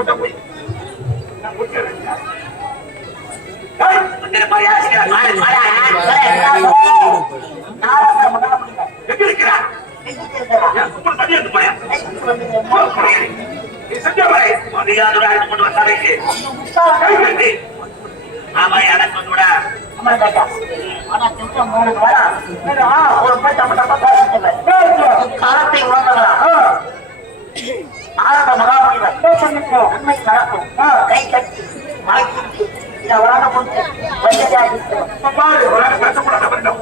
போட்டா போய் நான் போட்டுறேன் காலத்தை உணர்ந்தவரா ஆறாட மகாபலிவர் உண்மை நடக்கும் கை கட்டி மலைக்கிட்டு இதை வளர கொண்டு வைத்தியாக கட்டுப்பட வேண்டும்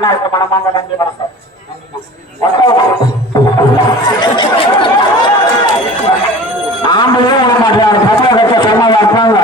அண்ணாவுக்கு மனமாக நன்றி வணக்கம் ஆம்பளும் விட மாட்டாங்க தமிழகத்தை தமிழ் அர்த்தாங்க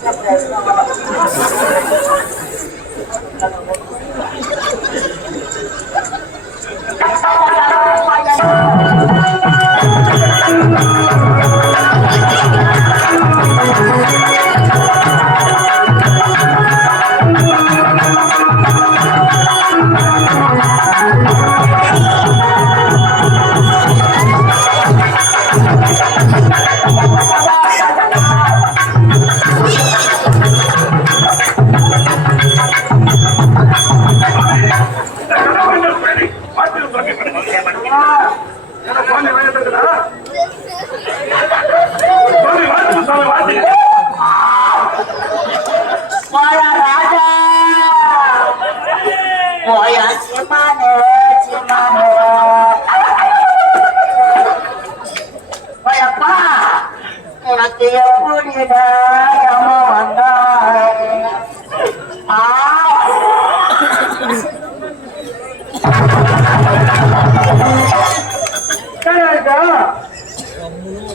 Thank you.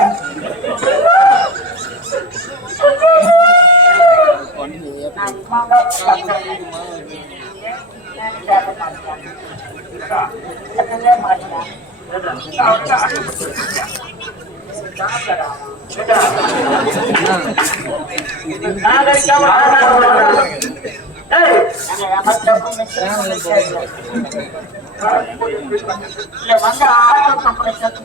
மொபைல் நான் இம்மாங்க பண்றேன் நான் கேட்க மாட்டேன் கேட்கவே மாட்டேன் இல்ல வந்து பூ கம்பெனி பூ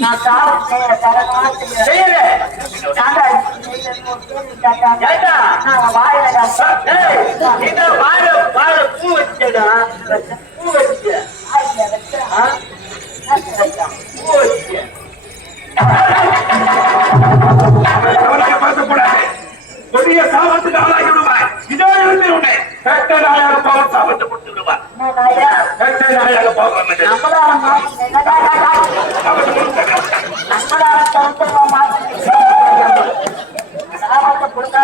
நான் சாப்பிட்டு தரமா செய்யறேன் சாபத்துக்கு ஆளாகி விடுவாய் இதோ இருந்து உன்னை கெட்ட நாயாக போக சாபத்தை கொடுத்து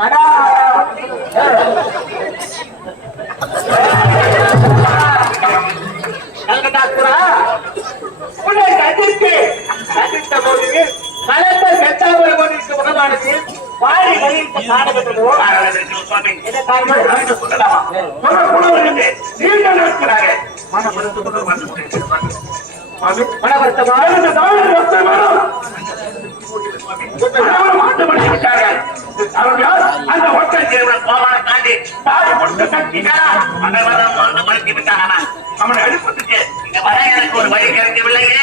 விடுவார் அந்த ஒற்றை தேவன் கோபாலை தாண்டி தாடி கொடுத்த சக்திக்காரா அனைவரும் வந்து மறுத்து அவனை அடிப்பட்டுச்சு இங்க வர எனக்கு ஒரு வழி கிடைக்கவில்லையே.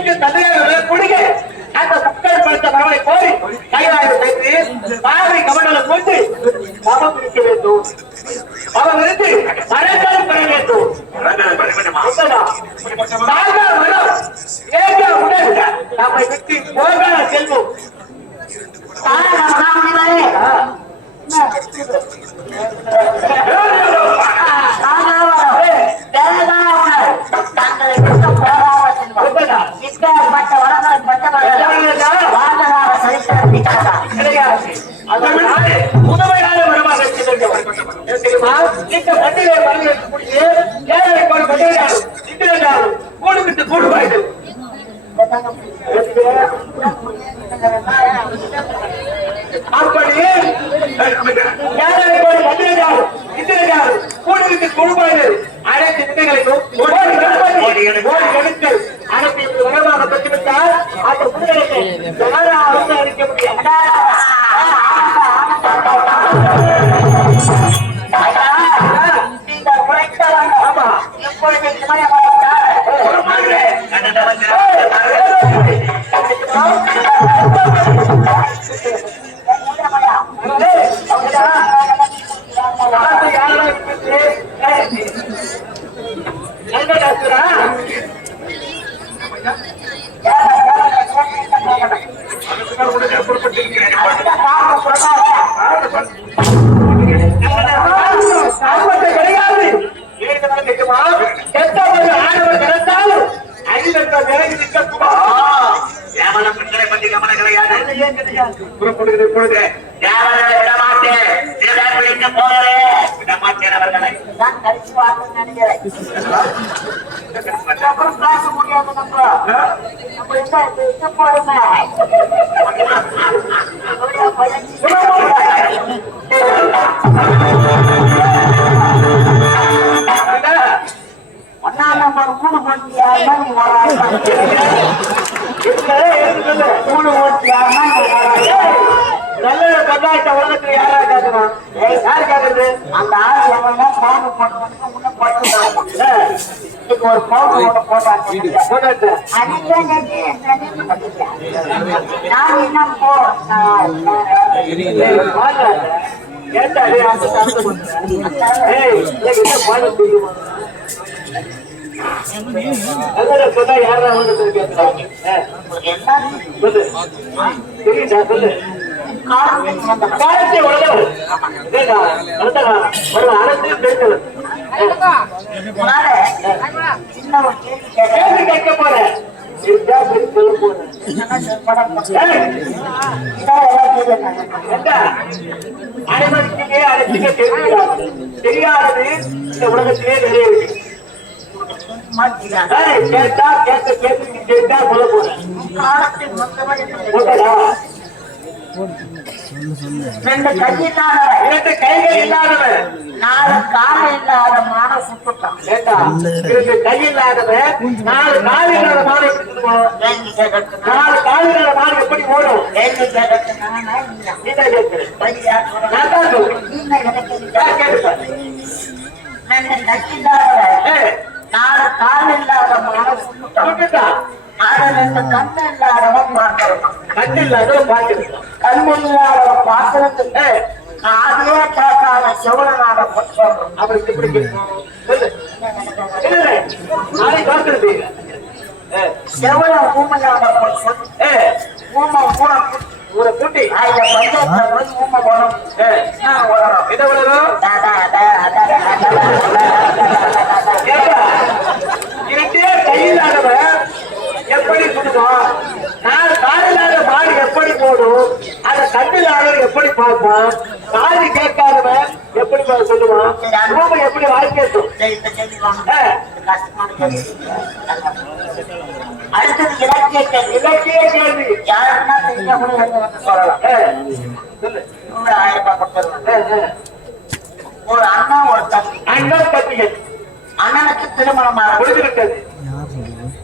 இருக்க தந்தையாக குடிக அந்த முக்கள் படுத்த மரங்களை கோரி கைலாயம் செய்து பார்வை கமண்டலம் கொண்டு மரம் பிடிக்க வேண்டும் மரம் இருந்து மரங்கள் பெற வேண்டும் நம்மை விட்டு போக செல்வோம் கிடையாது அதனால் மரமாக தெரியுமா இந்த பண்டிகை மரம் இருக்கக்கூடிய கோடி கூடு விட்டு அப்படி ஏழை கோடி கூடு விட்டு விட மாட்டேன் தேவனை பிடிக்க போகிறேன் விட மாட்டேன் அவர்களை நான் கழிச்சு வாங்கன்னு நினைக்கிறேன். அப்புறம் பேச முடியாது நம்ம சொன்னா யாரா வந்து தெரியுதா சொல்லு. காலத்தை அடுத்தடா ஒரு அரசியல் பேசவர் முன்னால சின்ன ஒரு கேள்வி கேட்க போறேன் அனைவருக்குமே அனைத்துமே தெரியாது தெரியாதது இந்த உலகத்திலே நிறைய இருக்கு கேட்டா கேட்ட கேள்வி கேட்டா சொல்ல போறேன். ரெண்டு கையில்லாதவன் இரண்டு கைகள் இல்லாதவன். நாலு கால இல்லாத மான சுட்டுட்டான் கேட்டா? இரண்டு கை இல்லாதவன் நாலு கால் இல்லாத கேட்கறதுக்கு நாலு கால் இல்லாத மாடு எப்படி ஓடும்? ரெண்டு நாலு கால் இல்லாத மான சுட்டுட்டான். சுட்டுட்டா? ஆனா ரெண்டு கண்ணு இல்லாதவன் பார்த்திருக்கான். கட்டு இல்லாத பாத்துருக்கலாம் கண்ணு இல்லாதவன் ஏய், அதே கேட்காத செவலனாட சொல்றோம் அவருக்கு எப்படி செவல ஊமையான ஏய், ஊமை ஊமை ஊரை கூட்டி. அதுல பஞ்சாயத்துல போய் ஊமை வரும் நான் வரும் என்ன பண்ணணும் கேட்டா, இரண்டே கையில்லாதவன் எப்படி மாடு எப்படி போடும் அந்த கண்ணில்லாதவன் எப்படி பார்ப்பான்? காது கேட்காதவன் எப்படி சொல்லுவான்? ரூபை எப்படி ஏய், அடுத்தது இலக்கிய கேள்வி இலக்கிய கேள்வி யாருன்னா தெரிஞ்ச முடியாது வந்து சொல்லலாம் ஆயிரம் ரூபாய் கொடுத்துருவாங்க. ஒரு அண்ணா ஒரு தம்பி. அண்ணன் தம்பிகள் அண்ணனுக்கு திருமணம் ஆகும் முடிந்து விட்டது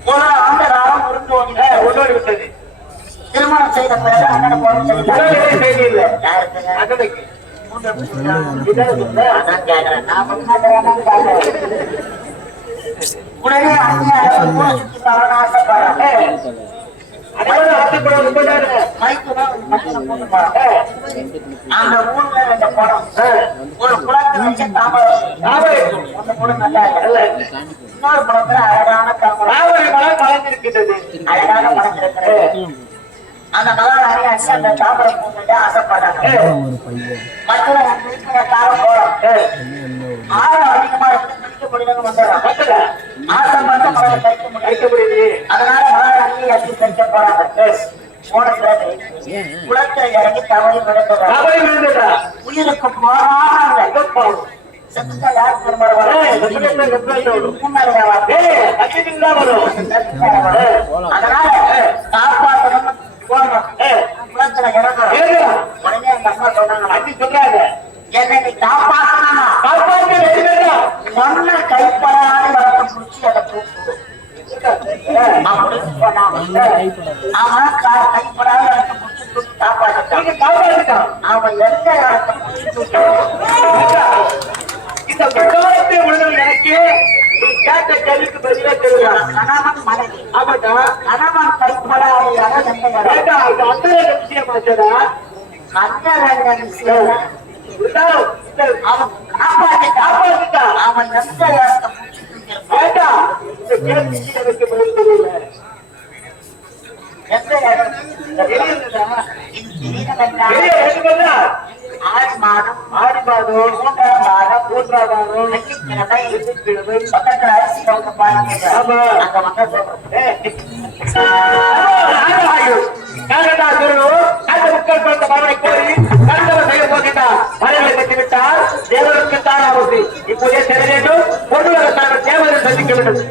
ஒரு ஆண்டு காலம் ஏய், உன்னோடு விட்டது திருமணம் செய்த பிறகு மூன்று இதான் சொல்ல கேக்குறேன். நான் கேக்குறேன். உடனே அண்ணி அளவு கூட சுத்தி பார்க்கணும்னு ஆசைப்படுறேன். அந்த ஊர்ல ரெண்டு. ஏய், ஒரு குளத்துல வச்ச தாமரை. நல்லா இன்னொரு குளத்துல அழகான தாமரை. தாமரை மலர் மலர்ந்திருக்கின்றது அழகான மலர்ந்திருக்கிறது. அந்த மலர் அறியாச்சு அந்த தாமரை பூமியில ஆசைப்படுறாங்க. மற்றவங்க தாமரை குளம். ஏய், ஆழம் அதிகமா பிடிக்க முடியலன்னு வந்துடுறாங்க. பத்தல ஆசைப்பட்டு மலரை பறிக்க முடியல. முடியுது அதனால மலர் அள்ளி அள்ளி பறிக்க போறாங்க. குளத்துல இறங்கி தவறி விழுந்துடா உயிருக்கு போராடுறாங்க. பாவம் செத்துட்டா உடனே எங்க அம்மா சொன்னாங்க அண்ணி சொல்றாங்க என்னை நீ காப்பாத்தினா மண்ண கைப்படாத வரத்தை முடிச்சு எந்த இடத்தை முடிச்சு இந்த விவரத்தை உள்ள எனக்கு நீ கேட்ட கேள்விக்கு பதிலாக தெரியும் மனைவி. அவன் ஆறு மாதம் ஆறு மாதம் மூன்றாம் மாதம் மூன்றாம் மாதம். வெள்ளிக்கிழமை அரிசி அவங்க பாருங்க அங்க வந்த பூஜை தர வேண்டும். பொருளாதார தேவதை சந்திக்க வேண்டும்.